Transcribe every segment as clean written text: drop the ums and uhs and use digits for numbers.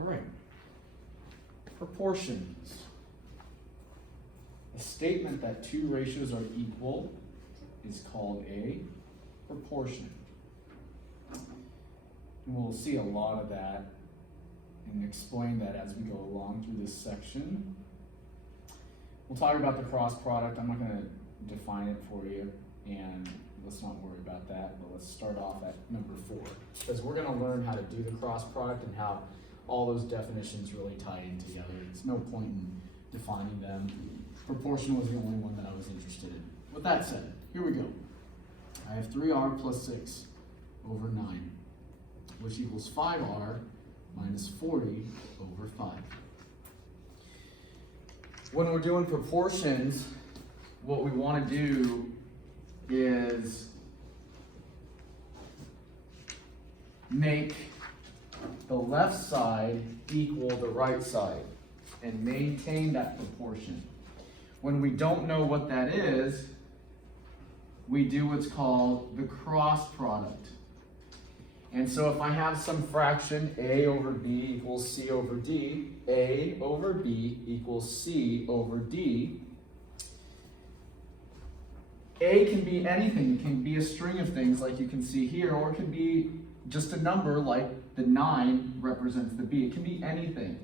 All right. Proportions. A statement that two ratios are equal is called a proportion. And we'll see a lot of that and explain that as we go along through this section. We'll talk about the cross product. I'm not going to define it for you, and let's not worry about that, but let's start off at number 4, because we're going to learn how to do the cross product and how all those definitions really tie in together. There's no point in defining them. Proportion was the only one that I was interested in. With that said, here we go. I have 3r plus 6 over 9, which equals 5r minus 40 over 5. When we're doing proportions, what we want to do is make the left side equal the right side and maintain that proportion. When we don't know what that is, we do what's called the cross product. And so if I have some fraction, a over b equals c over d, a over b equals c over d, a can be anything. It can be a string of things like you can see here, or it can be just a number like the 9 represents the b. It can be anything.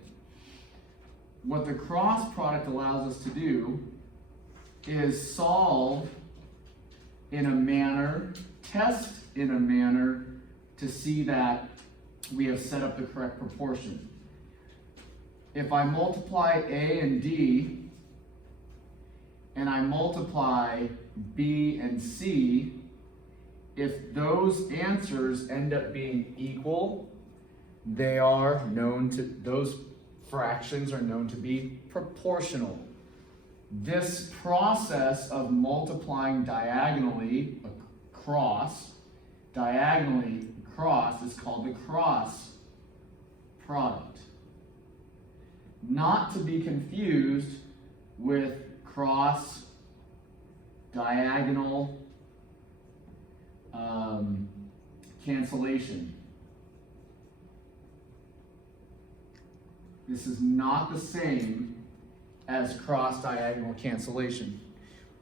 What the cross product allows us to do is solve in a manner, test in a manner, to see that we have set up the correct proportion. If I multiply a and d, and I multiply b and c, if those answers end up being equal, they are known to, those fractions are known to be proportional. This process of multiplying diagonally across is called the cross product. Not to be confused with cross diagonal cancellation. This is not the same as cross diagonal cancellation.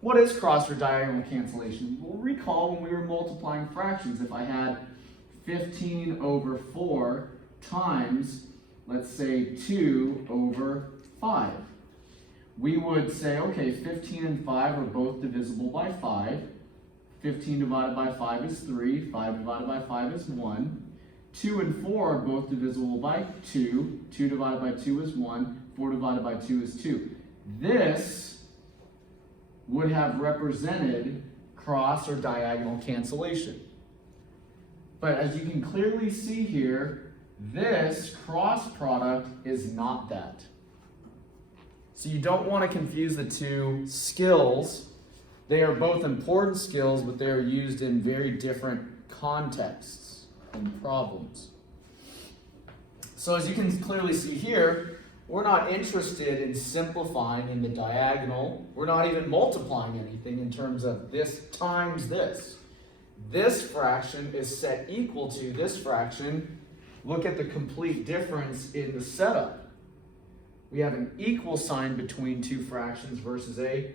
What is cross or diagonal cancellation? Well, recall when we were multiplying fractions. If I had 15 over 4 times, let's say 2 over 5. We would say, okay, 15 and 5 are both divisible by 5. 15 divided by 5 is 3. 5 divided by 5 is 1. 2 and 4 are both divisible by 2. 2 divided by 2 is 1. 4 divided by 2 is 2. This would have represented cross or diagonal cancellation. But as you can clearly see here, this cross product is not that. So you don't want to confuse the two skills. They are both important skills, but they are used in very different contexts and problems. So as you can clearly see here, we're not interested in simplifying in the diagonal. We're not even multiplying anything in terms of this times this. This fraction is set equal to this fraction. Look at the complete difference in the setup. We have an equal sign between two fractions versus a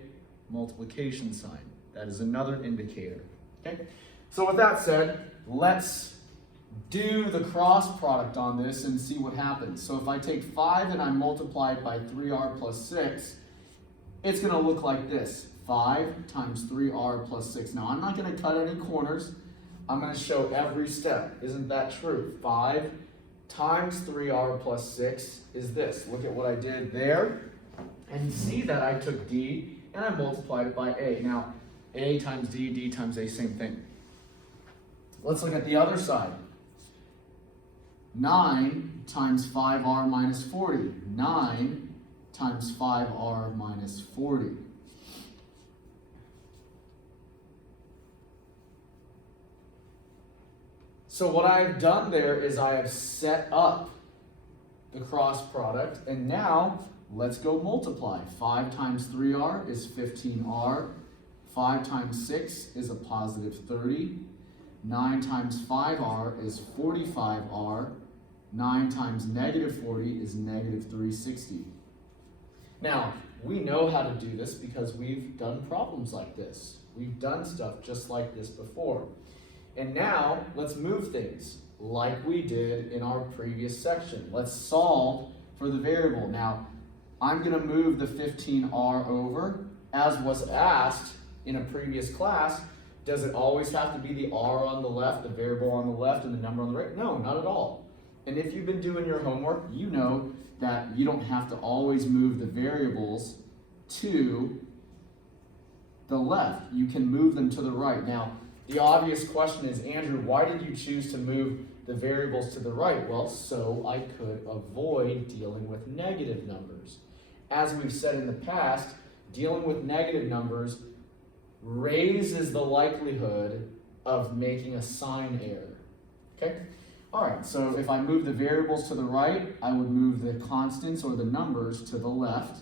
multiplication sign. That is another indicator. Okay? So with that said, let's do the cross product on this and see what happens. So if I take 5 and I multiply it by 3r plus 6, it's going to look like this. 5 times 3r plus 6. Now I'm not going to cut any corners. I'm going to show every step. Isn't that true? 5 times 3r plus 6 is this. Look at what I did there. And you see that I took d and I multiplied it by a. Now, a times d, d times a, same thing. Let's look at the other side. 9 times 5r minus 40. 9 times 5r minus 40. So what I've done there is I have set up the cross product, and now let's go multiply. 5 times 3r is 15r. 5 times 6 is a positive 30. 9 times 5r is 45r. 9 times negative 40 is negative 360. Now, we know how to do this because we've done problems like this. We've done stuff just like this before. And now, let's move things like we did in our previous section. Let's solve for the variable. Now, I'm going to move the 15r over. As was asked in a previous class, does it always have to be the r on the left, the variable on the left, and the number on the right? No, not at all. And if you've been doing your homework, you know that you don't have to always move the variables to the left. You can move them to the right. Now, the obvious question is, Andrew, why did you choose to move the variables to the right? Well, so I could avoid dealing with negative numbers. As we've said in the past, dealing with negative numbers raises the likelihood of making a sign error. Okay? All right, so if I move the variables to the right, I would move the constants or the numbers to the left,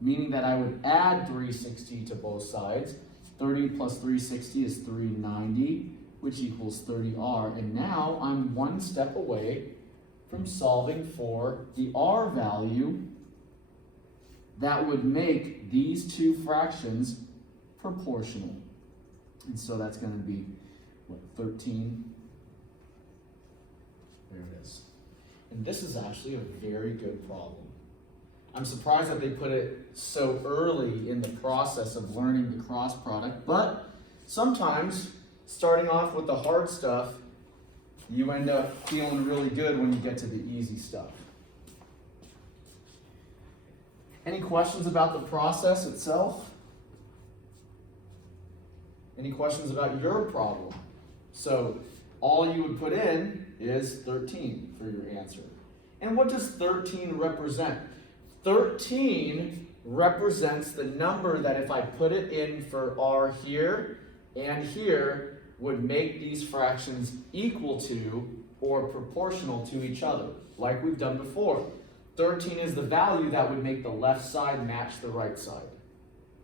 meaning that I would add 360 to both sides. 30 plus 360 is 390, which equals 30r. And now I'm one step away from solving for the r value that would make these two fractions proportional. And so that's going to be, what, 13? There it is. And this is actually a very good problem. I'm surprised that they put it so early in the process of learning the cross product, but sometimes starting off with the hard stuff, you end up feeling really good when you get to the easy stuff. Any questions about the process itself? Any questions about your problem? So all you would put in is 13 for your answer. And what does 13 represent? 13 represents the number that if I put it in for r here and here would make these fractions equal to or proportional to each other, like we've done before. 13 is the value that would make the left side match the right side.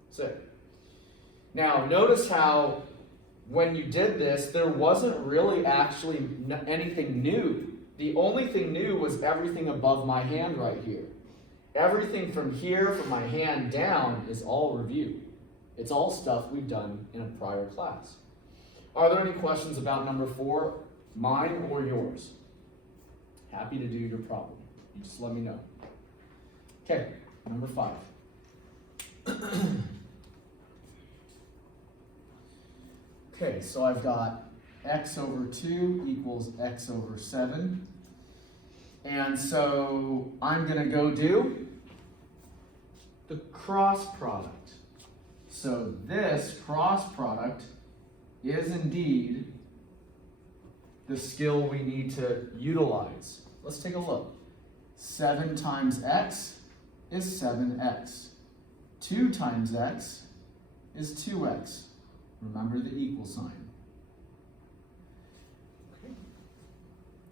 That's it. Now, notice how when you did this, there wasn't really actually anything new. The only thing new was everything above my hand right here. Everything from here, from my hand down, is all review. It's all stuff we've done in a prior class. Are there any questions about number 4, mine or yours? Happy to do your problem. You just let me know. Okay, number 5. Okay, so I've got x over 2 equals x over 7. And so I'm going to go do the cross product. So this cross product is indeed the skill we need to utilize. Let's take a look. 7 times x is 7x. 2 times x is 2x. Remember the equal sign. Okay.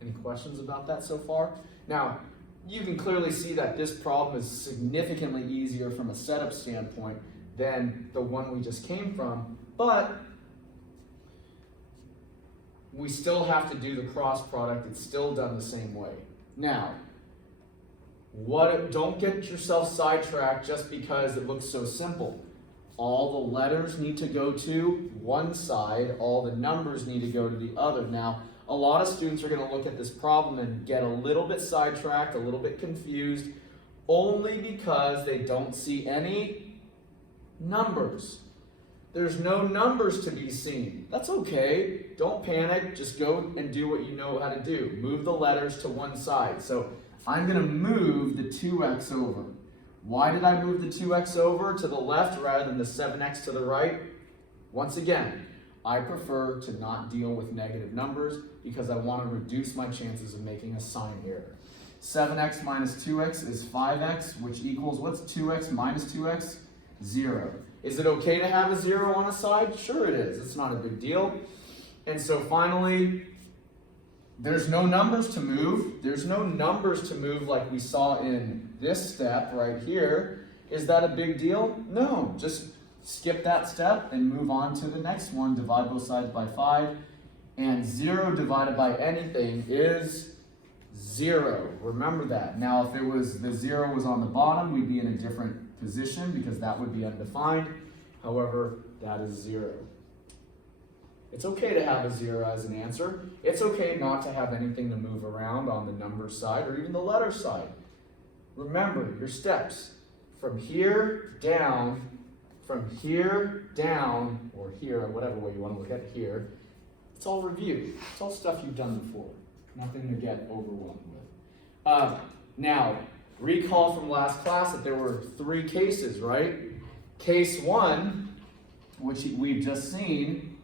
Any questions about that so far? Now, you can clearly see that this problem is significantly easier from a setup standpoint than the one we just came from, but we still have to do the cross product. It's still done the same way. Now, don't get yourself sidetracked just because it looks so simple. All the letters need to go to one side, all the numbers need to go to the other. Now, a lot of students are going to look at this problem and get a little bit sidetracked, a little bit confused, only because they don't see any numbers. There's no numbers to be seen. That's okay. Don't panic. Just go and do what you know how to do. Move the letters to one side. So I'm going to move the 2x over. Why did I move the 2x over to the left rather than the 7x to the right? Once again, I prefer to not deal with negative numbers because I want to reduce my chances of making a sign error. 7x minus 2x is 5x, which equals, what's 2x minus 2x? 0. Is it okay to have a 0 on a side? Sure it is. It's not a big deal. And so finally, there's no numbers to move. There's no numbers to move like we saw in this step right here. Is that a big deal? No. Just skip that step and move on to the next one. Divide both sides by 5. And 0 divided by anything is 0. Remember that. Now, if the 0 was on the bottom, we'd be in a different position because that would be undefined. However, that is 0. It's okay to have a 0 as an answer. It's okay not to have anything to move around on the number side or even the letter side. Remember your steps. From here down, or here, or whatever way you want to look at it here. It's all review. It's all stuff you've done before. Nothing to get overwhelmed with. Now, recall from last class that there were 3 cases, right? Case 1, which we've just seen,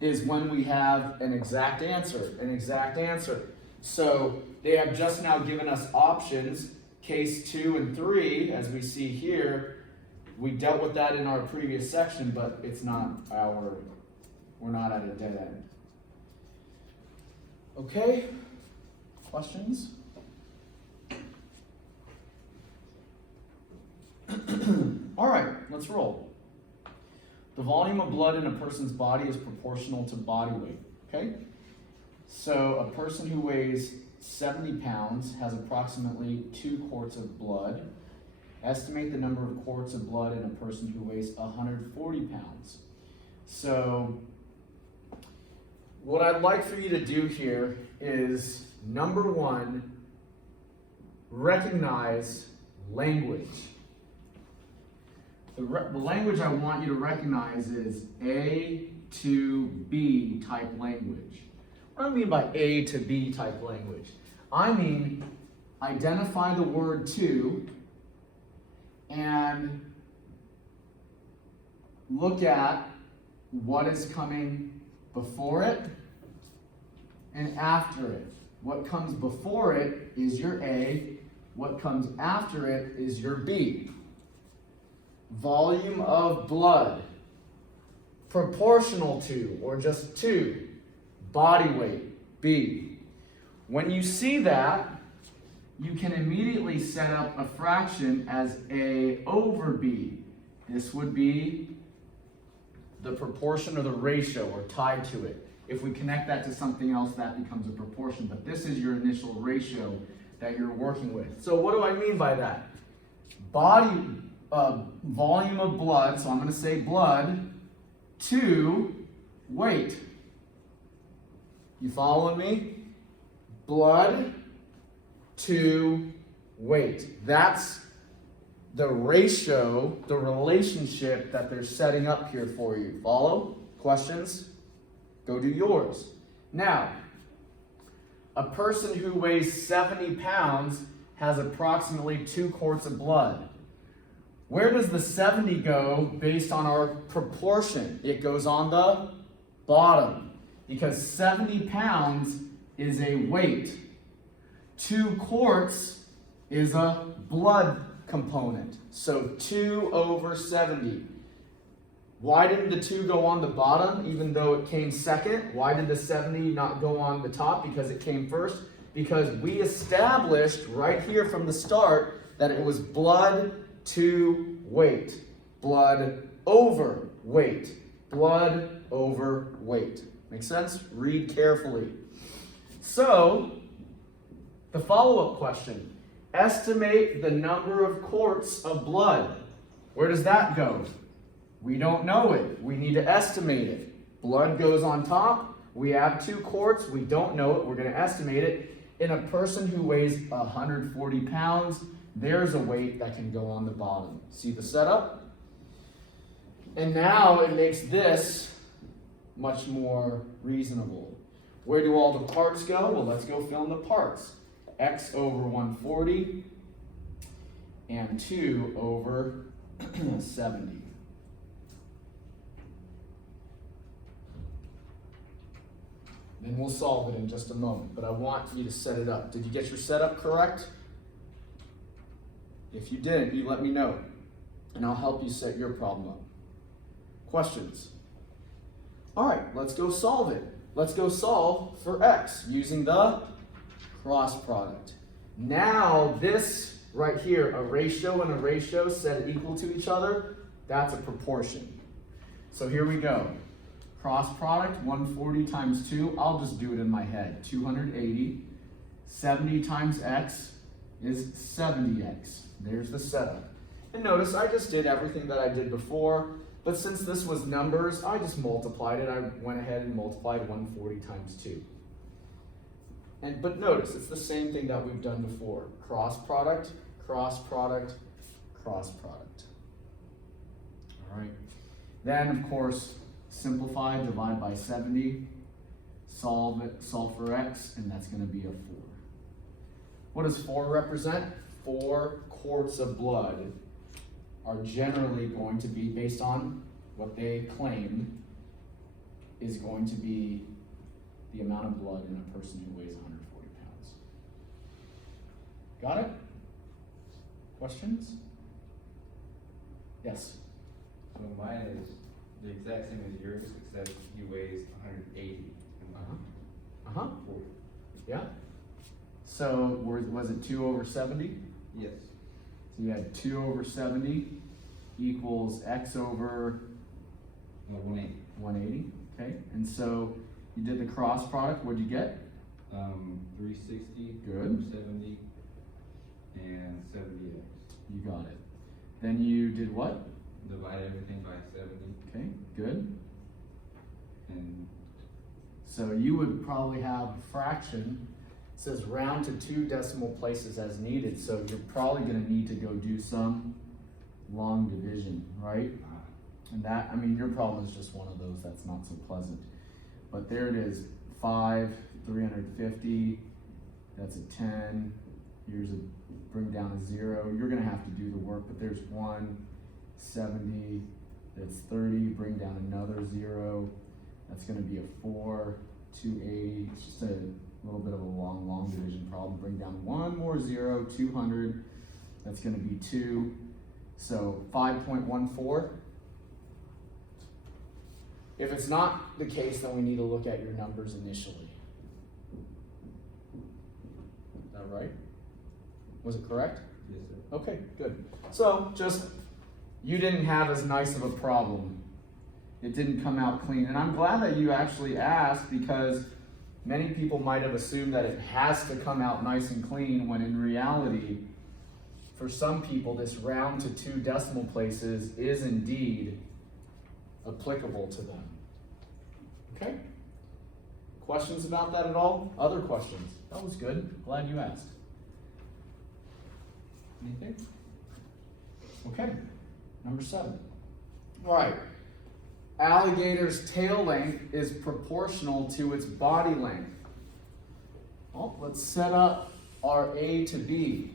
is when we have an exact answer. So they have just now given us options. Case 2 and 3, as we see here, we dealt with that in our previous section, but it's not we're not at a dead end. Okay, questions? All right, let's roll. The volume of blood in a person's body is proportional to body weight, okay? So a person who weighs 70 pounds has approximately 2 quarts of blood. Estimate the number of quarts of blood in a person who weighs 140 pounds. So what I'd like for you to do here is, number 1, recognize language. The language I want you to recognize is A to B type language. What do I mean by A to B type language? I mean, identify the word to and look at what is coming before it and after it. What comes before it is your A. What comes after it is your B. Volume of blood. Proportional to, or just to. Body weight, B. When you see that, you can immediately set up a fraction as A over B. This would be the proportion or the ratio or tied to it. If we connect that to something else, that becomes a proportion. But this is your initial ratio that you're working with. So what do I mean by that? Volume of blood, so I'm going to say blood, to weight. You following me? Blood to weight. That's the ratio, the relationship that they're setting up here for you. Follow? Questions? Go do yours. Now, a person who weighs 70 pounds has approximately 2 quarts of blood. Where does the 70 go based on our proportion? It goes on the bottom because 70 pounds is a weight. 2 quarts is a blood component. So 2 over 70. Why didn't the 2 go on the bottom even though it came second? Why did the 70 not go on the top because it came first? Because we established right here from the start that it was blood to weight. Blood over weight. Blood over weight. Make sense? Read carefully. So, the follow-up question. Estimate the number of quarts of blood. Where does that go? We don't know it. We need to estimate it. Blood goes on top. We have 2 quarts. We don't know it. We're going to estimate it. In a person who weighs 140 pounds, there's a weight that can go on the bottom. See the setup? And now it makes this much more reasonable. Where do all the parts go? Well, let's go fill in the parts. X over 140 and 2 over 70. Then we'll solve it in just a moment, but I want you to set it up. Did you get your setup correct? If you didn't, you let me know, and I'll help you set your problem up. Questions? All right, let's go solve it. Let's go solve for x using the cross product. Now this right here, a ratio and a ratio set equal to each other, that's a proportion. So here we go. Cross product, 140 times 2. I'll just do it in my head. 280 70 times x is 70x. There's the setup. And notice I just did everything that I did before, but since this was numbers, I just multiplied it. I went ahead and multiplied 140 times 2. But notice, it's the same thing that we've done before. Cross product, cross product, cross product. All right. Then, of course, simplify, divide by 70, solve for x, and that's going to be a 4. What does 4 represent? 4 quarts of blood are generally going to be, based on what they claim, is going to be the amount of blood in a person who weighs 140 pounds. Got it? Questions? Yes? So mine is the exact same as yours, except he weighs 180 and 40. Yeah? So was it 2 over 70? Yes. So you had 2 over 70 equals x over 180. 180. Okay, and so you did the cross product. What'd you get? 360. Good. 70 and 70x. You got it. Then you did what? Divide everything by 70. Okay, good. And So you would probably have a fraction. It says round to 2 decimal places as needed. So you're probably going to need to go do some long division, right? And that, I mean, your problem is just one of those that's not so pleasant. But there it is, 5, 350, that's a 10. Here's a, bring down a 0. You're gonna have to do the work, but there's 1, 70, that's 30, bring down another 0. That's gonna be a 4, 280, it's just a little bit of a long division problem. Bring down one more 0, 200, that's gonna be 2. So 5.14. If it's not the case, then we need to look at your numbers initially. Is that right? Was it correct? yes, sir. Okay, good. So just, you didn't have as nice of a problem. It didn't come out clean. And I'm glad that you actually asked, because many people might have assumed that it has to come out nice and clean, when in reality, for some people, this round to 2 decimal places is indeed applicable to them. Okay? Questions about that at all? Other questions? That was good. Glad you asked. Anything? Okay. Number 7. All right. Alligator's tail length is proportional to its body length. Well, let's set up our A to B.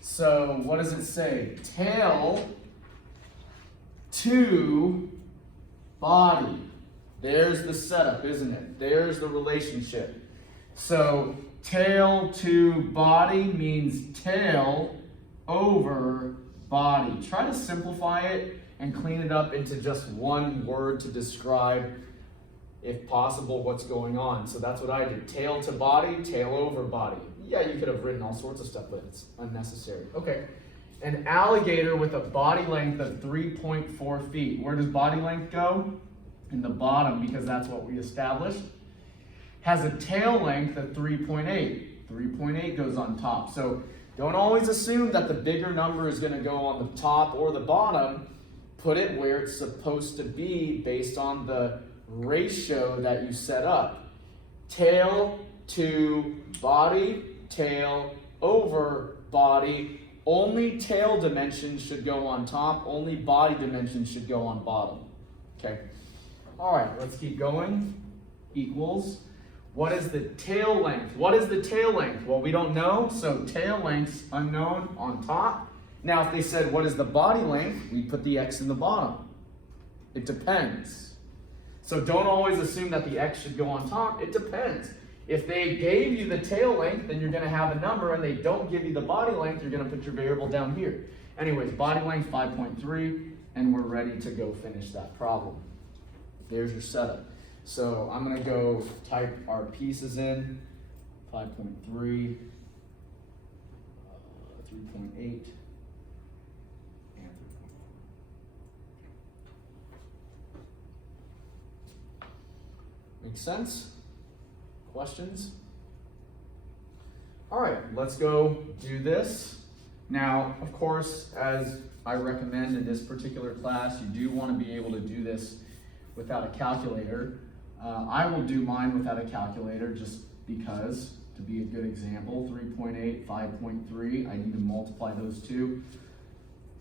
So what does it say? Tail to body. There's the setup, isn't it? There's the relationship. So tail to body means tail over body. Try to simplify it and clean it up into just one word to describe, if possible, what's going on. So that's what I did. Tail to body, tail over body. Yeah, you could have written all sorts of stuff, but it's unnecessary. Okay. An alligator with a body length of 3.4 feet. Where does body length go? In the bottom, because that's what we established. Has a tail length of 3.8. 3.8 goes on top. So don't always assume that the bigger number is going to go on the top or the bottom. Put it where it's supposed to be based on the ratio that you set up. Tail to body, tail over body. Only tail dimensions should go on top, only body dimensions should go on bottom. Okay. All right, let's keep going. Equals. What is the tail length? What is the tail length? Well, we don't know, so tail length's unknown on top. Now, if they said, what is the body length? We put the x in the bottom. It depends. So don't always assume that the x should go on top. It depends. If they gave you the tail length, then you're going to have a number, and they don't give you the body length, you're going to put your variable down here. Anyways, body length 5.3, and we're ready to go finish that problem. There's your setup. So I'm going to go type our pieces in. 5.3, 3.8, and 3.4. Make sense? Questions? All right, let's go do this. Now, of course, as I recommend in this particular class, you do want to be able to do this without a calculator. I will do mine without a calculator just because, to be a good example, 3.8, 5.3, I need to multiply those two.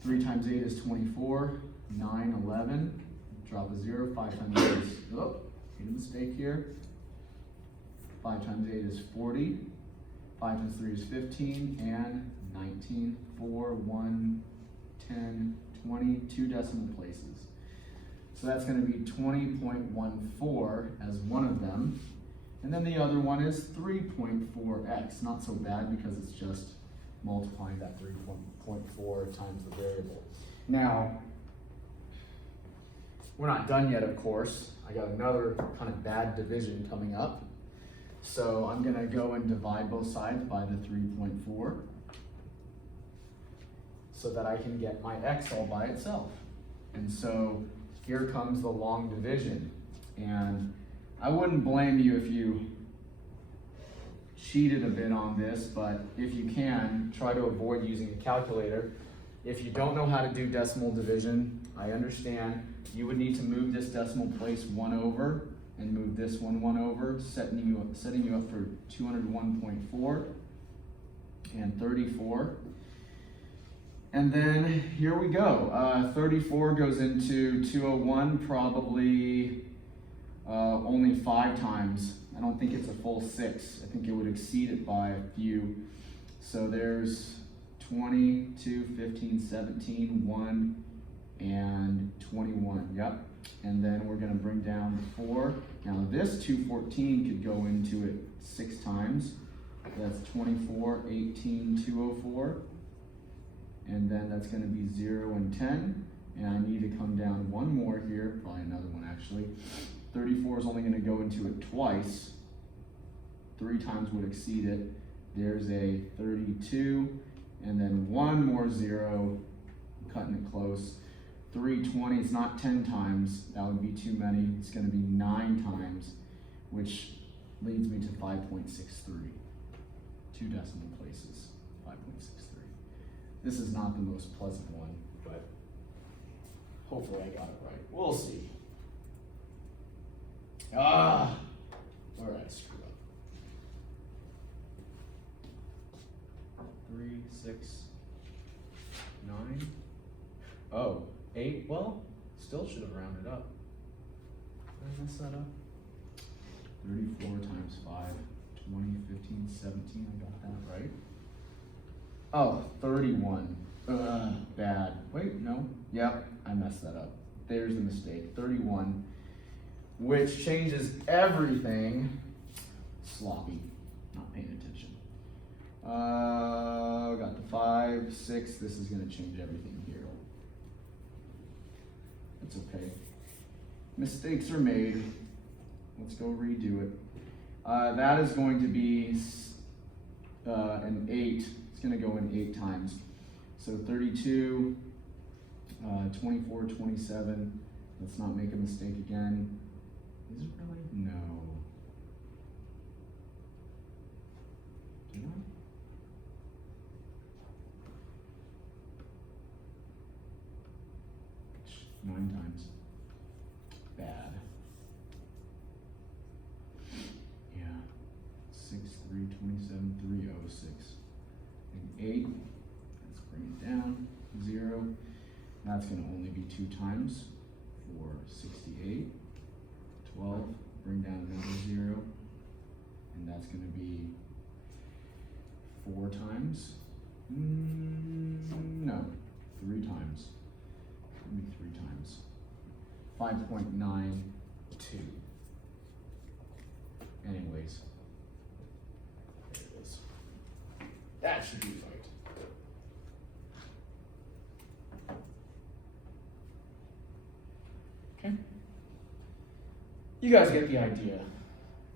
3 times 8 is 24, 9, 11, drop a 0, 5 times 8 is, oh, made a mistake here. 5 times 8 is 40, 5 times 3 is 15, and 19, 4, 1, 10, 20, 2 decimal places. So that's going to be 20.14 as one of them. And then the other one is 3.4x. Not so bad because it's just multiplying that 3.4 times the variable. Now, we're not done yet, of course. I got another kind of bad division coming up. So I'm going to go and divide both sides by the 3.4 so that I can get my x all by itself. And so here comes the long division. And I wouldn't blame you if you cheated a bit on this, but if you can, try to avoid using a calculator. If you don't know how to do decimal division, I understand. You would need to move this decimal place 1 over and move this one 1 over, setting you up for 201.4 and 34. And then here we go. 34 goes into 201 probably only 5 times. I don't think it's a full 6. I think it would exceed it by a few. So there's 20, 2, 15, 17, 1, and 21. Yep. And then we're going to bring down the 4. Now this 214 could go into it 6 times. That's 24, 18, 204. And then that's going to be 0 and 10. And I need to come down one more here, probably another one actually. 34 is only going to go into it twice. 3 times would exceed it. There's a 32. And then one more 0, cutting it close. 320 is not 10 times. That would be too many. It's going to be 9 times, which leads me to 5.63. 2 decimal places, 5.63. This is not the most pleasant one, but hopefully I got it right. We'll see. Ah! Where did I screw up? 3, 6, 9. Oh, 8. Well, still should have rounded up. Did I mess that up? 34 times 5, 20, 15, 17. I got that right. Oh, 31. Bad. Wait, no. Yep, I messed that up. There's the mistake. 31, which changes everything. Sloppy. Not paying attention. Got the 5, 6. This is going to change everything here. It's okay. Mistakes are made. Let's go redo it. That is going to be an 8. It's going to go in 8 times. So 32, 24, 27. Let's not make a mistake again. Is it really? No. Did I? Nine times. Bad. Yeah. 6, 3, 27, 306. And 8. Let's bring it down. 0. That's going to only be 2 times for 68. 12. Bring down another 0. And that's going to be 4 times. No. 3 times. Maybe 3 times. 5.92. Anyways, there it is. That should be right. Okay. You guys get the idea.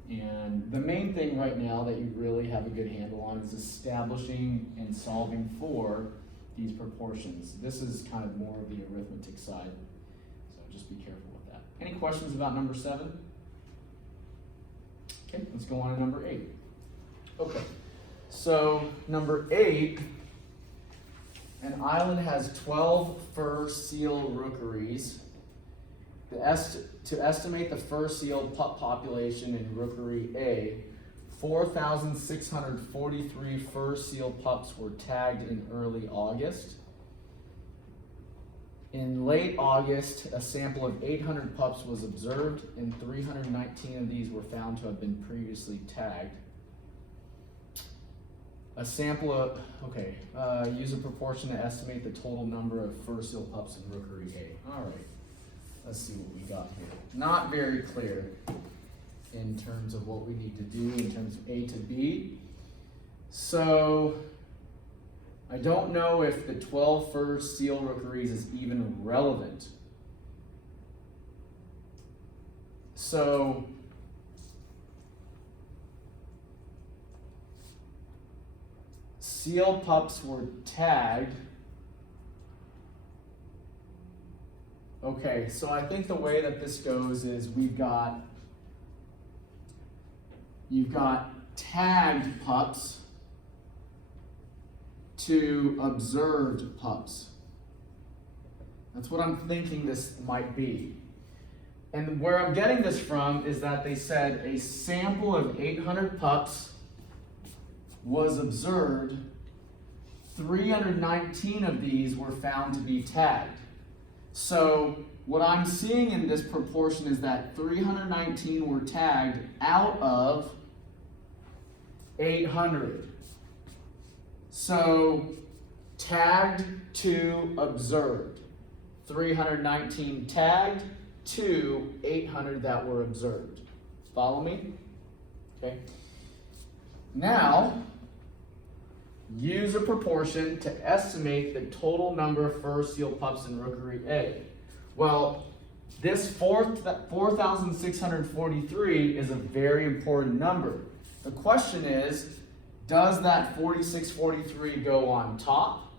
And the main thing right now that you really have a good handle on is establishing and solving for these proportions. This is kind of more of the arithmetic side, so just be careful with that. Any questions about number 7? Okay, let's go on to number 8. Okay, So number 8, an island has 12 fur seal rookeries. To estimate the fur seal pup population in rookery A, 4,643 fur seal pups were tagged in early August. In late August, a sample of 800 pups was observed, and 319 of these were found to have been previously tagged. A sample of, use a proportion to estimate the total number of fur seal pups in rookery A. All right, let's see what we got here. Not very clear in terms of what we need to do in terms of A to B. So I don't know if the 12 fur seal rookeries is even relevant. So seal pups were tagged. Okay, so I think the way that this goes is you've got tagged pups to observed pups. That's what I'm thinking this might be. And where I'm getting this from is that they said a sample of 800 pups was observed. 319 of these were found to be tagged. So what I'm seeing in this proportion is that 319 were tagged out of 800. So tagged to observed. 319 tagged to 800 that were observed. Follow me? Okay. Now, use a proportion to estimate the total number of fur seal pups in rookery A. Well, this 4,643 is a very important number. The question is, does that 4643 go on top,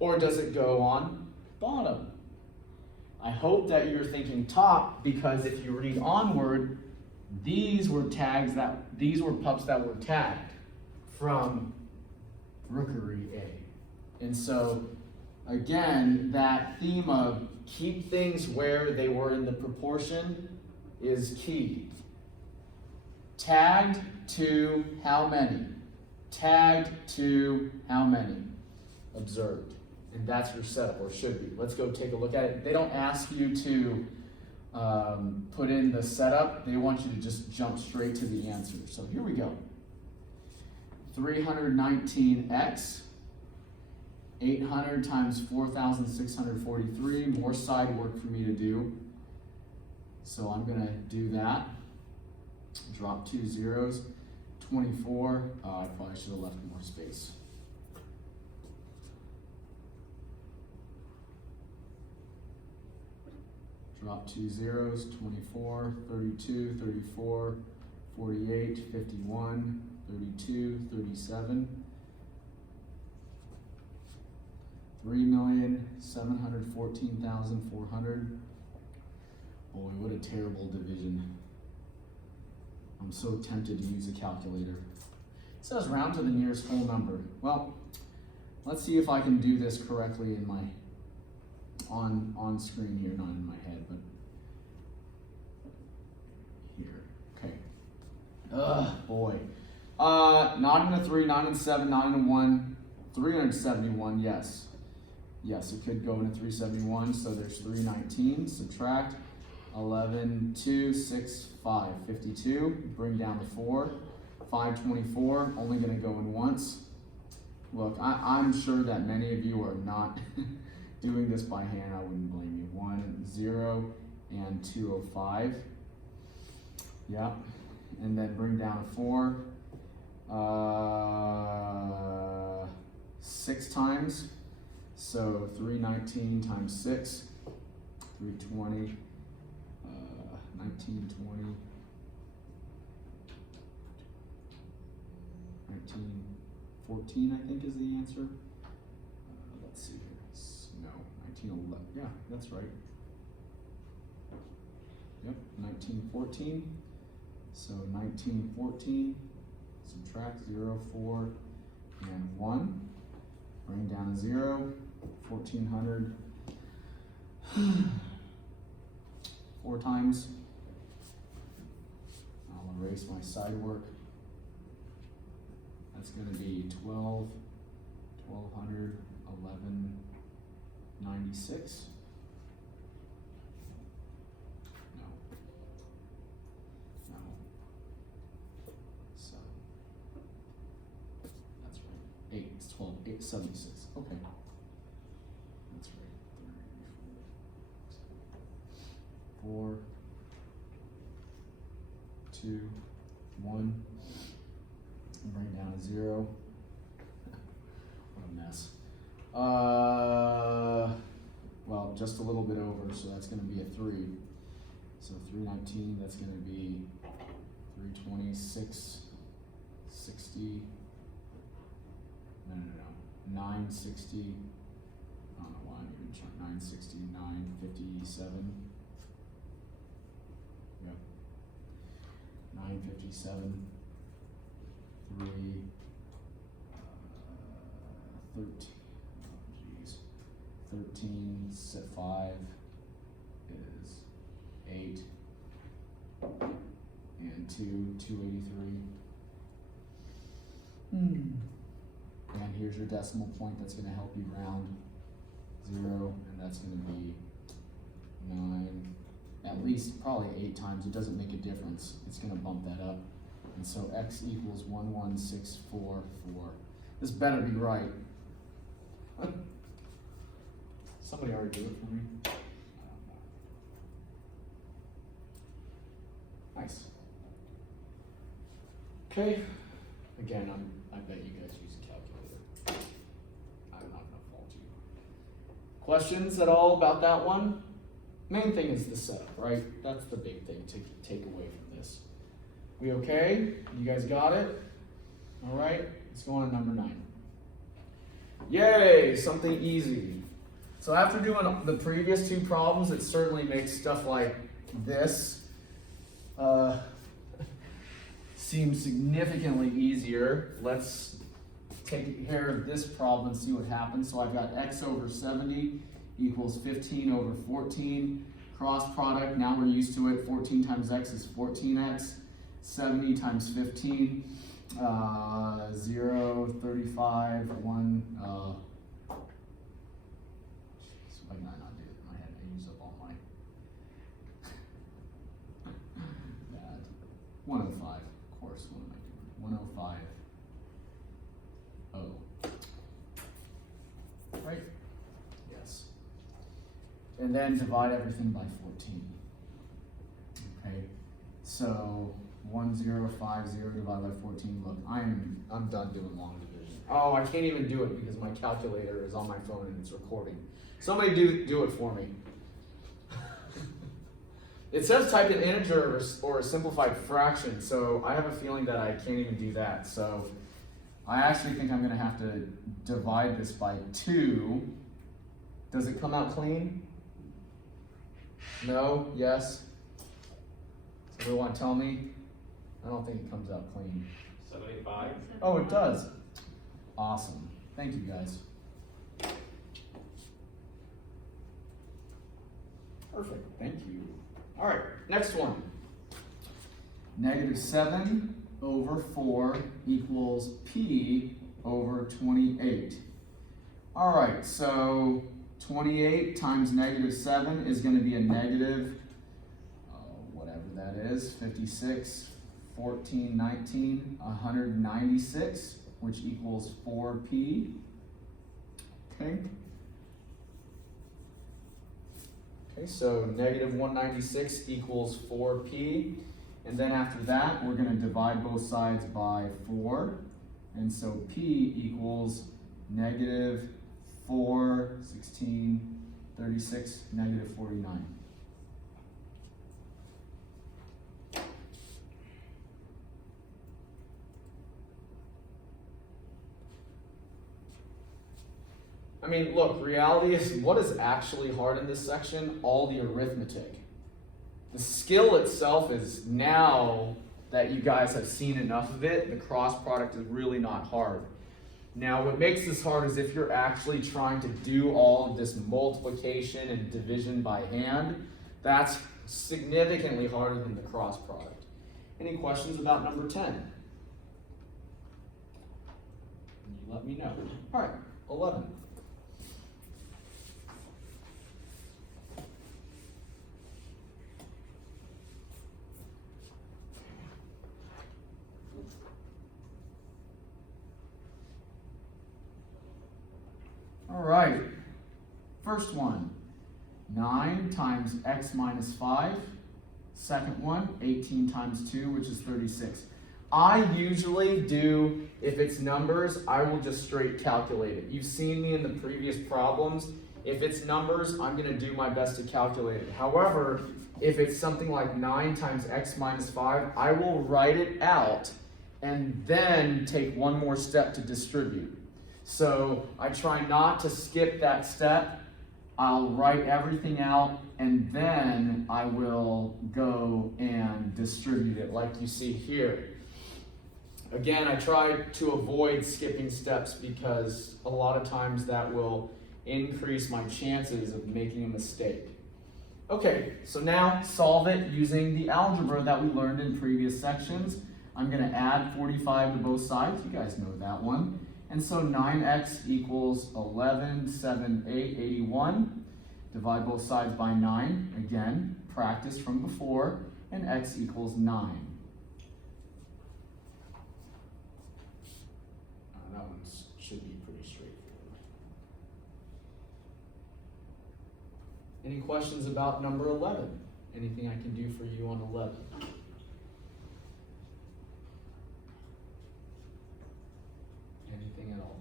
or does it go on bottom? I hope that you're thinking top, because if you read onward, these were pups that were tagged from rookery A. And so, again, that theme of keep things where they were in the proportion is key. Tagged to how many? Tagged to how many? Observed. And that's your setup, or should be. Let's go take a look at it. They don't ask you to put in the setup. They want you to just jump straight to the answer. So here we go. 319x, 800 times 4,643, more side work for me to do. So I'm gonna do that. Drop 2 zeros, 24, I probably should have left more space. Drop 2 zeros, 24, 32, 34, 48, 51, 32, 37, 3,714,400. Boy, what a terrible division. I'm so tempted to use a calculator. It says round to the nearest whole number. Well, let's see if I can do this correctly in my on screen here, not in my head, but here. Okay. Boy. Not in a 3, not in a 7, not in a 1. 371, yes. Yes, it could go in a 371, so there's 319. Subtract 11, 2, 6, 5, 52. Bring down the 4. 524, only going to go in once. Look, I'm sure that many of you are not doing this by hand. I wouldn't blame you. 1, 0, and 205. Yep. And then bring down a 4. 6 times. So 319 times 6. 320. 1920. 1914, I think, is the answer. Let's see here. No, 1911. Yeah, that's right. Yep, 1914. So 1914. So subtract 0, 4, and 1. Bring down a 0, 1400. 4 times. I'll erase my side work. That's going to be 12, 1200, 1196. No. No. 7. That's right. 8. It's 12. 876. Okay. That's right. 4, 2, 1. Bring down a 0. What a mess. Well, just a little bit over, so that's going to be a 3. So 319, that's going to be 326, 60. No. 960. I don't know why I'm even trying. 960, 957. Yep. 957. 3, 13, oh geez, 13, set 5 is 8, and 2, 283. And here's your decimal point that's going to help you round 0, and that's going to be 9, at least probably 8 times. It doesn't make a difference. It's going to bump that up. And so x equals 11644. This better be right. Somebody already do it for me. Nice. Okay. Again, I bet you guys use a calculator. I'm not gonna fault you. Questions at all about that one? Main thing is the setup, right? That's the big thing to take away from this. We okay? You guys got it? All right, let's go on to number 9. Yay, something easy. So after doing the previous 2 problems, it certainly makes stuff like this seem significantly easier. Let's take care of this problem and see what happens. So I've got x over 70 equals 15 over 14. Cross product, now we're used to it. 14 times x is 14x. 70 times 15, 0, 35, 1, why did I not do it in my head? I used up all my, bad. 105, of course, what am I doing? 105, right? Yes. And then divide everything by 14, okay? So, 1050 divided by 14. Look, I'm done doing long division. Oh, I can't even do it because my calculator is on my phone and it's recording. Somebody do it for me. It says type an integer or a simplified fraction, so I have a feeling that I can't even do that. So I actually think I'm going to have to divide this by 2. Does it come out clean? No? Yes? Somebody want to tell me? I don't think it comes out clean. 75. Oh, it does. Awesome. Thank you, guys. Perfect. Thank you. All right, next one. Negative 7 over 4 equals p over 28. All right, so 28 times negative 7 is going to be a negative, whatever that is, 56, 14, 19, 196, which equals 4p. Okay. Okay, so negative 196 equals 4p. And then after that, we're going to divide both sides by 4. And so p equals negative 4, 16, 36, negative 49. I mean, look, reality is what is actually hard in this section? All the arithmetic. The skill itself is now that you guys have seen enough of it, the cross product is really not hard. Now, what makes this hard is if you're actually trying to do all of this multiplication and division by hand, that's significantly harder than the cross product. Any questions about number 10? You let me know. All right, 11. All right, first one, 9 times x minus 5. Second one, 18 times 2, which is 36. I usually do, if it's numbers, I will just straight calculate it. You've seen me in the previous problems. If it's numbers, I'm going to do my best to calculate it. However, if it's something like 9 times x minus 5, I will write it out and then take one more step to distribute. So I try not to skip that step. I'll write everything out and then I will go and distribute it like you see here. Again, I try to avoid skipping steps because a lot of times that will increase my chances of making a mistake. Okay, so now solve it using the algebra that we learned in previous sections. I'm going to add 45 to both sides. You guys know that one. And so 9x equals 11, 7, 8, 81. Divide both sides by 9. Again, practice from before. And x equals 9. That one should be pretty straightforward. Any questions about number 11? Anything I can do for you on 11? Anything at all?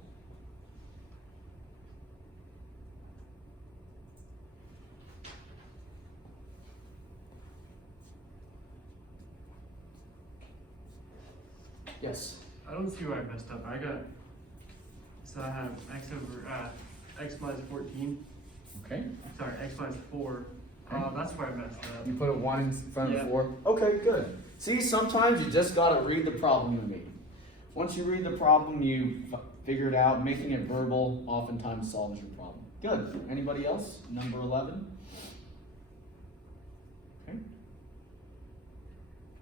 Yes. I don't see where I messed up. So I have x over x minus 14. Okay. Sorry, x minus 4. Okay. That's where I messed up. You put a 1 in front of Yeah. 4? Okay, good. See, sometimes you just got to read the problem you made. Once you read the problem, you figure it out. Making it verbal oftentimes solves your problem. Good. Anybody else? Number 11? Okay.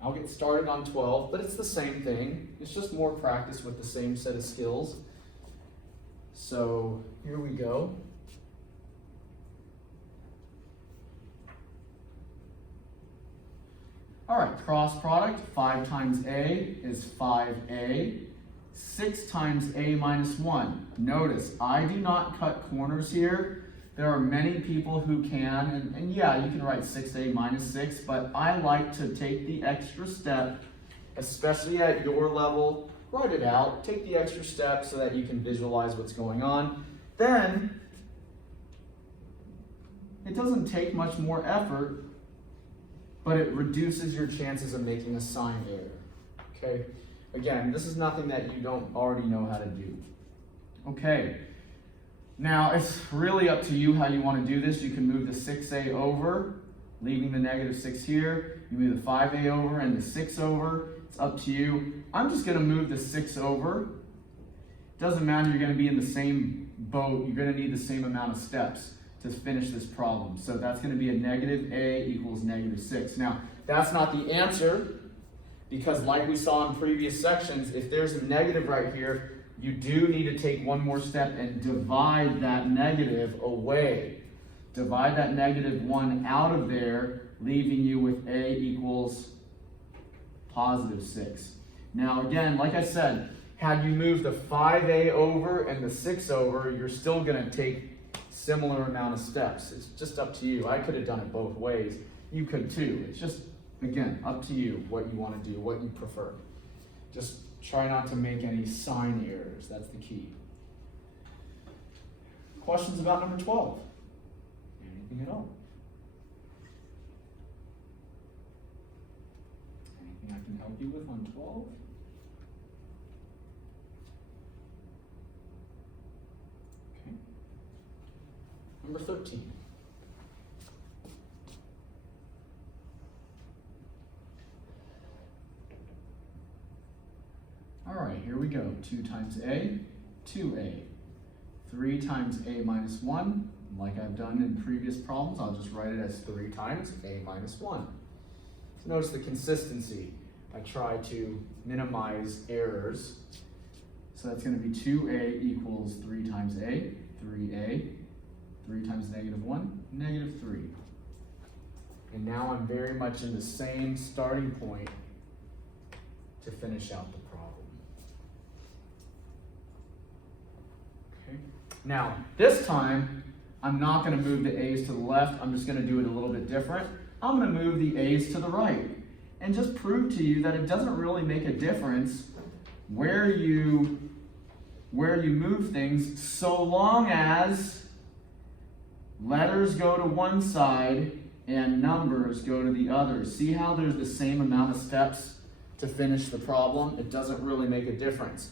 I'll get started on 12, but it's the same thing. It's just more practice with the same set of skills. So here we go. All right, cross product, 5 times a is 5a. 6 times a minus 1. Notice, I do not cut corners here. There are many people who can, and yeah, you can write 6a minus 6, but I like to take the extra step, especially at your level, write it out, take the extra step so that you can visualize what's going on. Then, it doesn't take much more effort, but it reduces your chances of making a sign error, okay? Again, this is nothing that you don't already know how to do. Okay, now it's really up to you how you want to do this. You can move the 6a over, leaving the negative 6 here. You move the 5a over and the 6 over. It's up to you. I'm just going to move the 6 over. Doesn't matter, you're going to be in the same boat. You're going to need the same amount of steps to finish this problem. So that's going to be a negative a equals negative 6. Now, that's not the answer, because like we saw in previous sections, if there's a negative right here, you do need to take one more step and divide that negative away. Divide that negative 1 out of there, leaving you with a equals positive 6. Now again, like I said, had you moved the 5a over and the 6 over, you're still going to take similar amount of steps. It's just up to you. I could have done it both ways. You could too. It's just, again, up to you what you want to do, what you prefer. Just try not to make any sign errors. That's the key. Questions about number 12? Anything at all? Anything I can help you with on 12? Okay. Number 13. 2 times a, 2a. 3 times a minus 1, like I've done in previous problems, I'll just write it as 3 times a minus 1. So notice the consistency. I try to minimize errors. So that's going to be 2a equals 3 times a, 3a. 3 times negative 1, negative 3. And now I'm very much in the same starting point to finish out the problem. Okay. Now, this time, I'm not going to move the a's to the left. I'm just going to do it a little bit different. I'm going to move the a's to the right and just prove to you that it doesn't really make a difference where you move things, so long as letters go to one side and numbers go to the other. See how there's the same amount of steps to finish the problem? It doesn't really make a difference.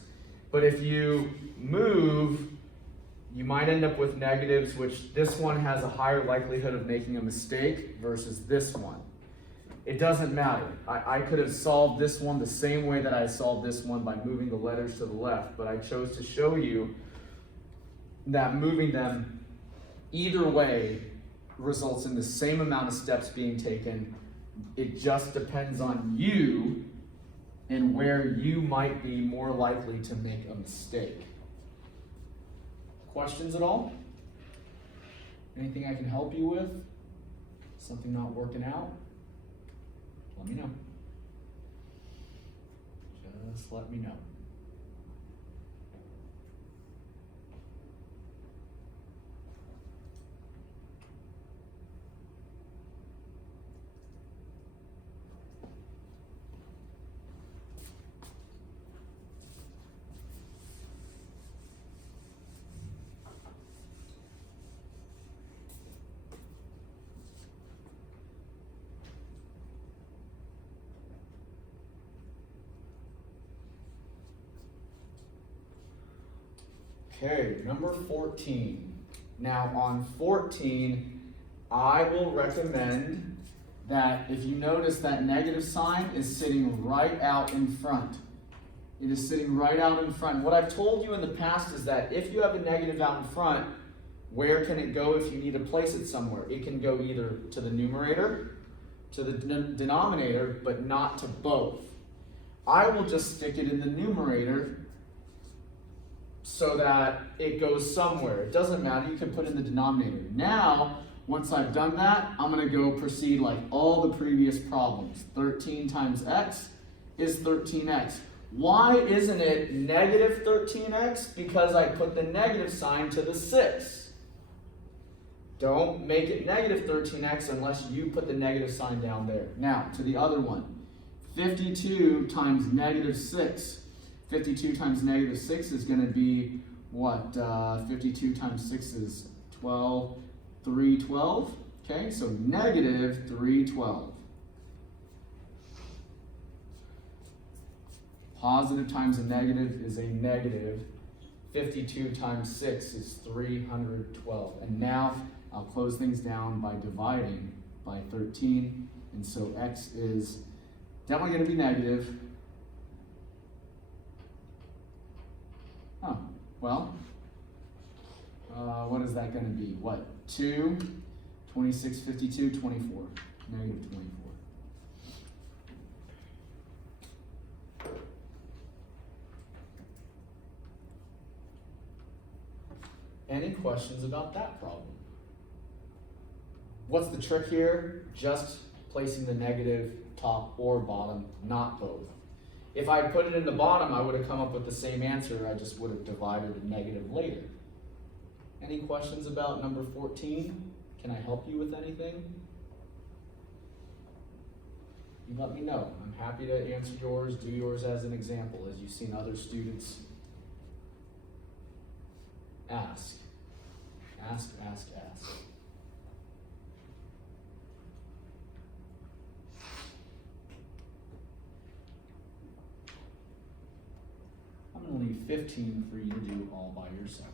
But if you move, you might end up with negatives, which this one has a higher likelihood of making a mistake versus this one. It doesn't matter. I could have solved this one the same way that I solved this one by moving the letters to the left, but I chose to show you that moving them either way results in the same amount of steps being taken. It just depends on you and where you might be more likely to make a mistake. Questions at all? Anything I can help you with? Something not working out? Let me know. Just let me know. Okay, number 14. Now on 14, I will recommend that if you notice that negative sign is sitting right out in front. It is sitting right out in front. What I've told you in the past is that if you have a negative out in front, where can it go if you need to place it somewhere? It can go either to the numerator, to the denominator, but not to both. I will just stick it in the numerator so that it goes somewhere. It doesn't matter, you can put it in the denominator. Now, once I've done that, I'm going to go proceed like all the previous problems. 13 times x is 13x. Why isn't it negative 13x? Because I put the negative sign to the 6. Don't make it negative 13x unless you put the negative sign down there. Now, to the other one. 52 times negative 6. 52 times negative 6 is going to be what? 52 times 6 is 12. 312. Okay, so negative 312. Positive times a negative is a negative. 52 times 6 is 312. And now I'll close things down by dividing by 13. And so x is definitely going to be negative. Oh, well, what is that going to be? What? 2, 26, 52, 24. Negative 24. Any questions about that problem? What's the trick here? Just placing the negative top or bottom, not both. If I put it in the bottom, I would have come up with the same answer. I just would have divided a negative later. Any questions about number 14? Can I help you with anything? You let me know. I'm happy to answer yours, do yours as an example, as you've seen other students ask. Ask, ask, ask. I'm going to leave 15 for you to do all by yourself.